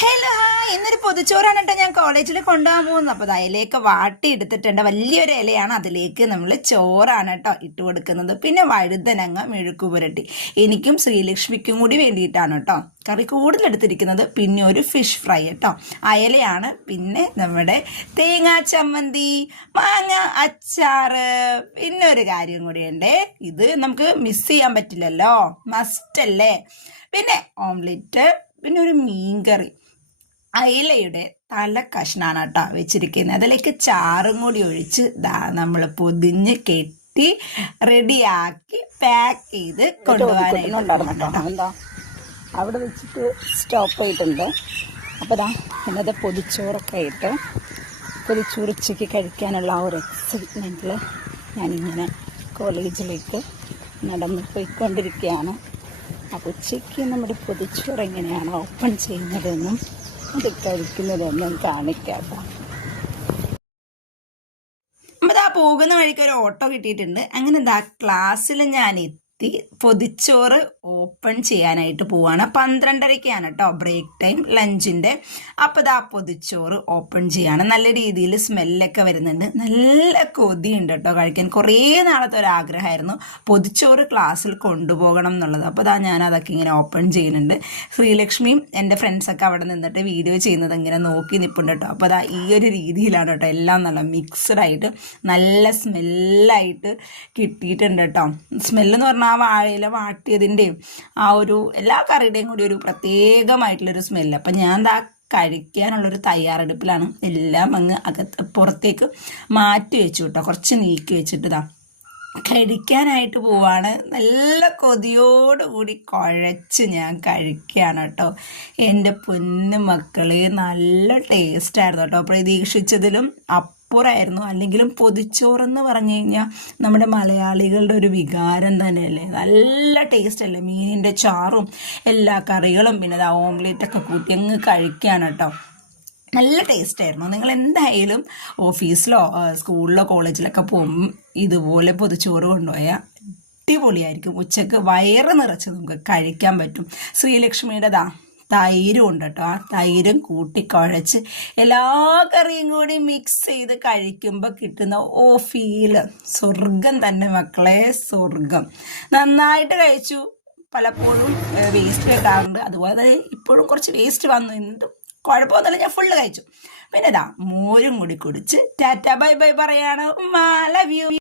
Hello hi, ഇന്നൊരു പൊതിച്ചോറാണ് കേട്ടോ ഞാൻ കോളേജിൽ കൊണ്ടുപോകാൻ പോകുന്നത്. അപ്പോൾ അതിലേക്ക് വാട്ടി എടുത്തിട്ടുണ്ട്. വലിയൊരു ഇലയാണ്, അതിലേക്ക് നമ്മൾ ചോറാണ് കേട്ടോ ഇട്ട് കൊടുക്കുന്നത്. പിന്നെ വഴുതനങ്ങ മെഴുക്ക് പുരട്ടി എനിക്കും ശ്രീലക്ഷ്മിക്കും കൂടി വേണ്ടിയിട്ടാണ് കേട്ടോ കറി കൂടുതൽ എടുത്തിരിക്കുന്നത്. പിന്നെ ഒരു ഫിഷ് ഫ്രൈ കേട്ടോ, അയലയാണ്. പിന്നെ നമ്മുടെ തേങ്ങാ ചമ്മന്തി, മാങ്ങ അച്ചാറ്. പിന്നെ ഒരു കാര്യം കൂടിയുണ്ട്, ഇത് നമുക്ക് മിസ് ചെയ്യാൻ പറ്റില്ലല്ലോ, മസ്റ്റ് അല്ലേ. പിന്നെ ഓംലെറ്റ്, പിന്നെ ഒരു മീൻകറി, അയിലയുടെ തല കഷ്ണാണ് കേട്ടോ വെച്ചിരിക്കുന്നത്. അതിലേക്ക് ചാറും കൂടി ഒഴിച്ച് നമ്മൾ പൊതിഞ്ഞ് കെട്ടി റെഡിയാക്കി പാക്ക് ചെയ്ത് കൊണ്ടുപോകാനായിട്ട് എന്താ അവിടെ വെച്ചിട്ട് സ്റ്റോപ്പ് ചെയ്തിട്ടുണ്ട്. അപ്പോൾ ഇന്നത്തെ പൊതിച്ചോറൊക്കെ ആയിട്ട് പൊതിച്ചോറ് ഉച്ചയ്ക്ക് കഴിക്കാനുള്ള ആ ഒരു എക്സൈറ്റ്മെൻറ്റിൽ ഞാനിങ്ങനെ കോളേജിലേക്ക് നടന്ന് പോയിക്കൊണ്ടിരിക്കുകയാണ്. അപ്പോൾ ഉച്ചയ്ക്ക് നമ്മുടെ പൊതിച്ചോറ് എങ്ങനെയാണ് ഓപ്പൺ ചെയ്യുന്നതെന്നും അത് കഴിക്കുന്നതെന്നും കാണിക്കാം. അപ്പോൾ പോകുന്ന വഴിക്ക് ഒരു ഓട്ടോ കിട്ടിയിട്ടുണ്ട്. അങ്ങനെ ക്ലാസ്സിൽ ഞാൻ പൊതിച്ചോറ് ഓപ്പൺ ചെയ്യാനായിട്ട് പോവാണ്. 12:30ക്കാണ് കേട്ടോ ബ്രേക്ക് ടൈം ലഞ്ചിൻ്റെ. അപ്പോൾ പൊതിച്ചോറ് ഓപ്പൺ ചെയ്യാണ്. നല്ല രീതിയിൽ സ്മെല്ലൊക്കെ വരുന്നുണ്ട്, നല്ല കൊതിയുണ്ട് കേട്ടോ കഴിക്കാൻ. കുറേ നാളത്തെ ഒരു ആഗ്രഹമായിരുന്നു പൊതിച്ചോറ് ക്ലാസ്സിൽ കൊണ്ടുപോകണം എന്നുള്ളത്. അപ്പോൾ ഞാൻ അതൊക്കെ ഇങ്ങനെ ഓപ്പൺ ചെയ്യുന്നുണ്ട്. ശ്രീലക്ഷ്മിയും എൻ്റെ ഫ്രണ്ട്സൊക്കെ അവിടെ നിന്നിട്ട് വീഡിയോ ചെയ്യുന്നത് ഇങ്ങനെ നോക്കി നിൽപ്പുണ്ട് കേട്ടോ. അപ്പോൾ ഈ ഒരു രീതിയിലാണ് കേട്ടോ, എല്ലാം നല്ല മിക്സ്ഡായിട്ട് നല്ല സ്മെല്ലായിട്ട് കിട്ടിയിട്ടുണ്ട് കേട്ടോ. സ്മെല്ലെന്ന് പറഞ്ഞാൽ ആ വാഴയില വാട്ടിയതിൻ്റെയും ആ ഒരു എല്ലാ കറിയുടെയും കൂടി ഒരു പ്രത്യേകമായിട്ടുള്ളൊരു സ്മെല്ല്. അപ്പം ഞാൻ കഴിക്കാനുള്ളൊരു തയ്യാറെടുപ്പിലാണ്. എല്ലാം അങ്ങ് പുറത്തേക്ക് മാറ്റി വെച്ചു കേട്ടോ, കുറച്ച് നീക്കി വെച്ചിട്ട് കഴിക്കാനായിട്ട് പോവാണ്. നല്ല കൊതിയോടുകൂടി കുഴച്ച് ഞാൻ കഴിക്കുകയാണ് കേട്ടോ. എൻ്റെ പൊന്നു മക്കളെ, നല്ല ടേസ്റ്റായിരുന്നു കേട്ടോ, പ്രതീക്ഷിച്ചതിലും അപ്പുറമായിരുന്നു. അല്ലെങ്കിലും പൊതിച്ചോറെന്ന് പറഞ്ഞു കഴിഞ്ഞാൽ നമ്മുടെ മലയാളികളുടെ ഒരു വികാരം തന്നെയല്ലേ, നല്ല ടേസ്റ്റ് അല്ലേ. മീനിൻ്റെ ചാറും എല്ലാ കറികളും പിന്നെ ഓംലെറ്റൊക്കെ കൂട്ടി അങ്ങ് കഴിക്കുകയാണ് കേട്ടോ. നല്ല ടേസ്റ്റായിരുന്നു. നിങ്ങൾ എന്തായാലും ഓഫീസിലോ സ്കൂളിലോ കോളേജിലൊക്കെ പോകുമ്പോൾ ഇതുപോലെ പൊതിച്ചോറ് കൊണ്ടുപോയാൽ അടിപൊളിയായിരിക്കും. ഉച്ചക്ക് വയറ് നിറച്ച് നമുക്ക് കഴിക്കാൻ പറ്റും. ശ്രീലക്ഷ്മിയുടെ തൈരും ഉണ്ട് കേട്ടോ, ആ തൈരും കൂട്ടിക്കുഴച്ച് എല്ലാ കറിയും കൂടി മിക്സ് ചെയ്ത് കഴിക്കുമ്പോൾ കിട്ടുന്ന ഫീല് സ്വർഗം തന്നെ മക്കളെ, സ്വർഗം. നന്നായിട്ട് കഴിച്ചു. പലപ്പോഴും വേസ്റ്റ് വെക്കാറുണ്ട്, അതുപോലെ ഇപ്പോഴും കുറച്ച് വേസ്റ്റ് വന്നു. എന്നിട്ടും കുഴപ്പമൊന്നുമില്ല, ഞാൻ ഫുള്ള് കഴിച്ചു. പിന്നെ മോരും കൂടി കുടിച്ച് ടാറ്റ ബൈ ബൈ പറയാണ്. Love you.